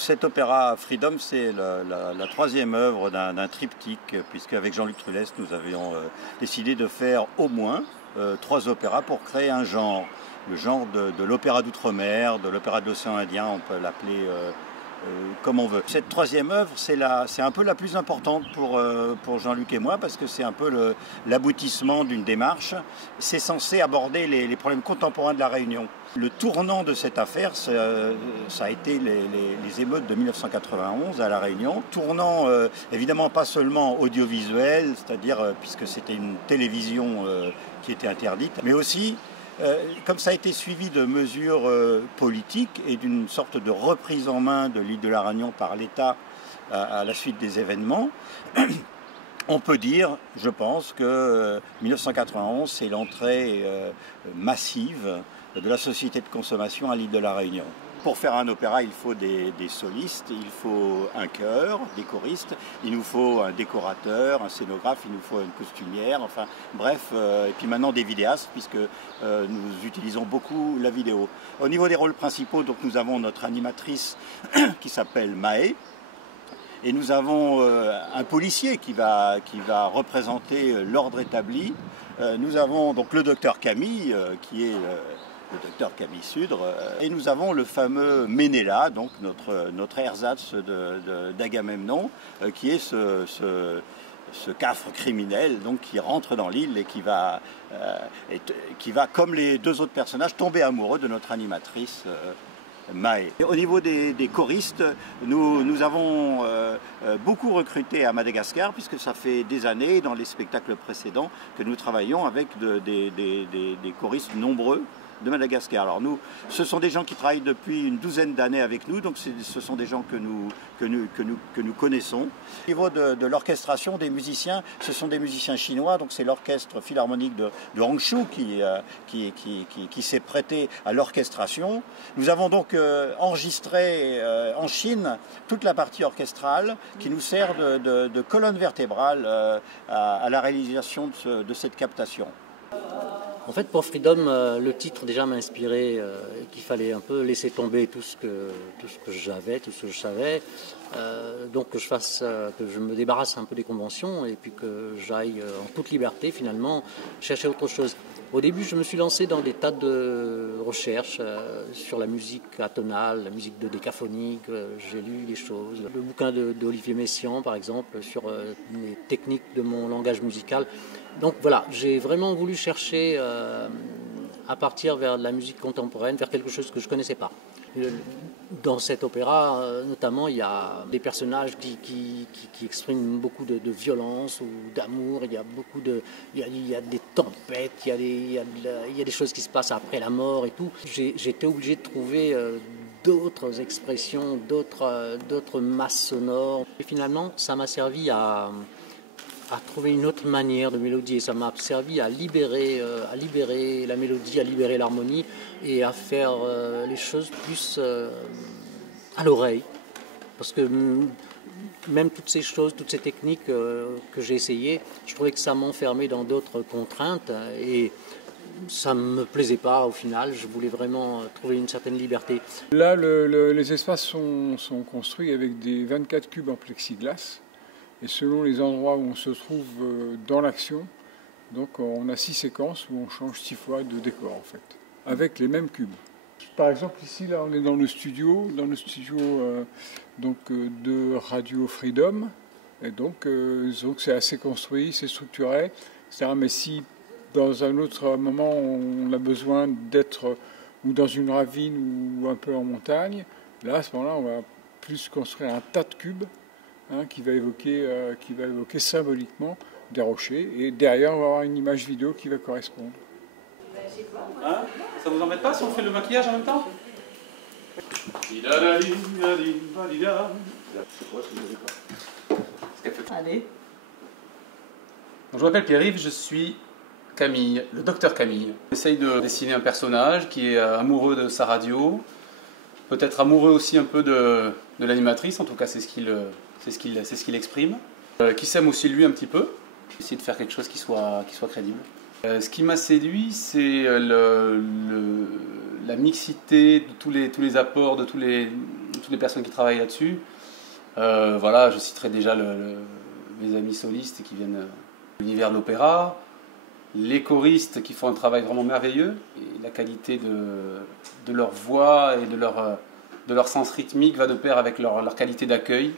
Cet opéra Freedom, c'est la troisième œuvre d'un triptyque, puisque avec Jean-Luc Trulès, nous avions décidé de faire au moins 3 opéras pour créer un genre. Le genre de l'opéra d'outre-mer, de l'opéra de l'océan Indien, on peut l'appeler comme on veut. Cette troisième œuvre, c'est un peu la plus importante pour Jean-Luc et moi, parce que c'est un peu l'aboutissement d'une démarche. C'est censé aborder les problèmes contemporains de la Réunion. Le tournant de cette affaire, ça a été les émeutes de 1991 à La Réunion. Tournant évidemment pas seulement audiovisuel, c'est-à-dire puisque c'était une télévision qui était interdite, mais aussi comme ça a été suivi de mesures politiques et d'une sorte de reprise en main de l'île de la Réunion par l'État à la suite des événements, on peut dire, je pense, que 1991, c'est l'entrée massive de la société de consommation à l'île de la Réunion. Pour faire un opéra, il faut des solistes, il faut un chœur, des choristes, il nous faut un décorateur, un scénographe, il nous faut une costumière, enfin bref, et puis maintenant des vidéastes, puisque nous utilisons beaucoup la vidéo. Au niveau des rôles principaux, donc, nous avons notre animatrice qui s'appelle Maë, et nous avons un policier qui va représenter l'ordre établi. Nous avons donc le docteur Camille, qui est le docteur Camille Sudre, et nous avons le fameux Ménéla, donc notre ersatz d'Agamemnon, qui est ce cafre criminel, donc, qui rentre dans l'île et qui va, comme les 2 autres personnages, tomber amoureux de notre animatrice Maë. Au niveau des choristes, nous avons beaucoup recruté à Madagascar, puisque ça fait des années, dans les spectacles précédents, que nous travaillons avec des choristes nombreux de Madagascar. Alors ce sont des gens qui travaillent depuis une douzaine d'années avec nous, donc ce sont des gens que nous connaissons. Au niveau de l'orchestration des musiciens, ce sont des musiciens chinois, donc c'est l'orchestre philharmonique de Hangzhou qui s'est prêté à l'orchestration. Nous avons donc enregistré en Chine toute la partie orchestrale qui nous sert de colonne vertébrale à la réalisation de cette captation. En fait, pour Freedom, le titre déjà m'a inspiré qu'il fallait un peu laisser tomber tout ce que j'avais, tout ce que je savais. Donc que je me débarrasse un peu des conventions et puis que j'aille en toute liberté finalement chercher autre chose. Au début, je me suis lancé dans des tas de recherches sur la musique atonale, la musique décaphonique. J'ai lu des choses. Le bouquin d'Olivier Messiaen, par exemple, sur les techniques de mon langage musical. Donc voilà, j'ai vraiment voulu chercher à partir vers de la musique contemporaine, vers quelque chose que je ne connaissais pas. Dans cet opéra, notamment, il y a des personnages qui expriment beaucoup de violence ou d'amour. Il y a des tempêtes, il y a des choses qui se passent après la mort et tout. J'étais obligé de trouver d'autres expressions, d'autres masses sonores. Et finalement, ça m'a servi à trouver une autre manière de mélodier. Ça m'a servi à libérer la mélodie, à libérer l'harmonie et à faire les choses plus à l'oreille. Parce que même toutes ces choses, toutes ces techniques que j'ai essayées, je trouvais que ça m'enfermait dans d'autres contraintes et ça ne me plaisait pas au final. Je voulais vraiment trouver une certaine liberté. Là, les espaces sont construits avec des 24 cubes en plexiglas. Et selon les endroits où on se trouve dans l'action, donc on a 6 séquences où on change 6 fois de décor en fait, avec les mêmes cubes. Par exemple ici, là on est dans le studio de Radio Freedom, et donc c'est assez construit, c'est structuré, etc. Mais si dans un autre moment on a besoin d'être ou dans une ravine ou un peu en montagne, là à ce moment-là on va plus construire un tas de cubes. Qui va évoquer symboliquement des rochers. Et derrière, on va avoir une image vidéo qui va correspondre. Hein? Ça vous embête pas si on fait le maquillage en même temps? Allez. Je m'appelle Pierre-Yves, je suis Camille, le docteur Camille. J'essaye de dessiner un personnage qui est amoureux de sa radio, peut-être amoureux aussi un peu de l'animatrice, en tout cas c'est ce qu'il exprime, qui s'aime aussi lui un petit peu, essayer de faire quelque chose qui soit crédible. Ce qui m'a séduit, c'est la mixité de tous les apports, de toutes toutes les personnes qui travaillent là-dessus. Voilà, je citerai déjà mes amis solistes qui viennent de l'univers de l'opéra, les choristes qui font un travail vraiment merveilleux, et la qualité de leur voix et de leur sens rythmique va de pair avec leur qualité d'accueil.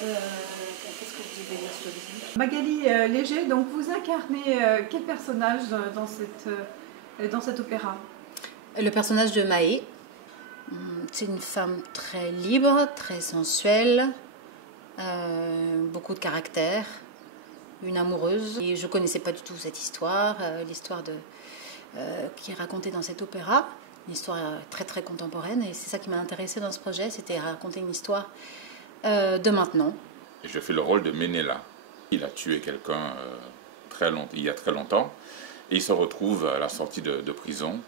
Qu'est-ce que vous devez dire sur les Magali Léger, donc vous incarnez quel personnage dans cet opéra? Le personnage de Maë, c'est une femme très libre, très sensuelle, beaucoup de caractère, une amoureuse. Et je ne connaissais pas du tout cette histoire, l'histoire qui est racontée dans cet opéra, une histoire très très contemporaine. Et c'est ça qui m'a intéressée dans ce projet, c'était raconter une histoire de maintenant. Je fais le rôle de Ménéla. Il a tué quelqu'un il y a très longtemps et il se retrouve à la sortie de prison.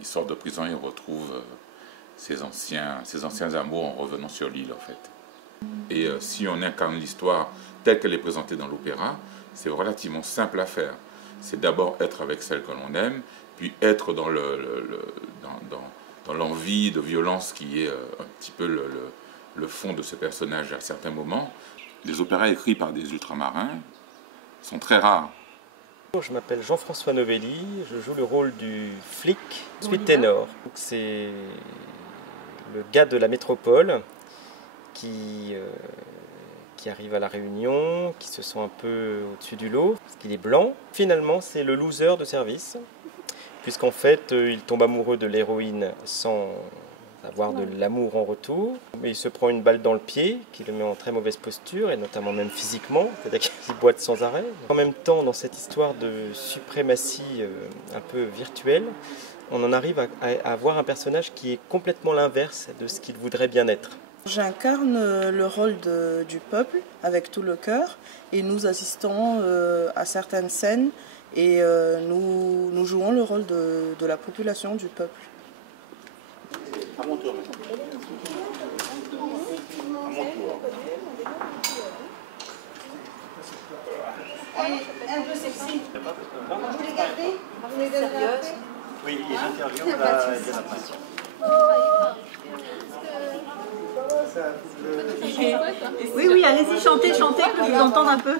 Il sort de prison et il retrouve ses anciens amours en revenant sur l'île en fait. Et si on incarne l'histoire telle qu'elle est présentée dans l'opéra, c'est relativement simple à faire. C'est d'abord être avec celle que l'on aime, puis être dans l'envie de violence qui est un petit peu le fond de ce personnage à certains moments. Les opéras écrits par des ultramarins sont très rares. Je m'appelle Jean-François Novelli, je joue le rôle du flic suite ténor. C'est le gars de la métropole qui arrive à la Réunion, qui se sent un peu au-dessus du lot, parce qu'il est blanc. Finalement, c'est le loser de service, puisqu'en fait, il tombe amoureux de l'héroïne sans avoir de l'amour en retour. Mais il se prend une balle dans le pied qui le met en très mauvaise posture, et notamment même physiquement, c'est-à-dire qu'il boite sans arrêt. En même temps, dans cette histoire de suprématie un peu virtuelle, on en arrive à avoir un personnage qui est complètement l'inverse de ce qu'il voudrait bien être. J'incarne le rôle du peuple avec tout le cœur, et nous assistons à certaines scènes et nous jouons le rôle de la population, du peuple. À mon tour. Un peu sexy. Sérieuse. Oui, les interviews de la presse. Oui, allez-y, chantez, que je vous entende un peu.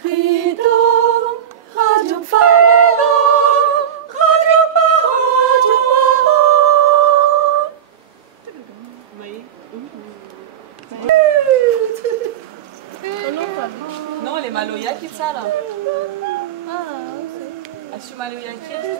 Freedom, Radio Freedom, Radio No, le maloya kitsala. Asu maloya kiri.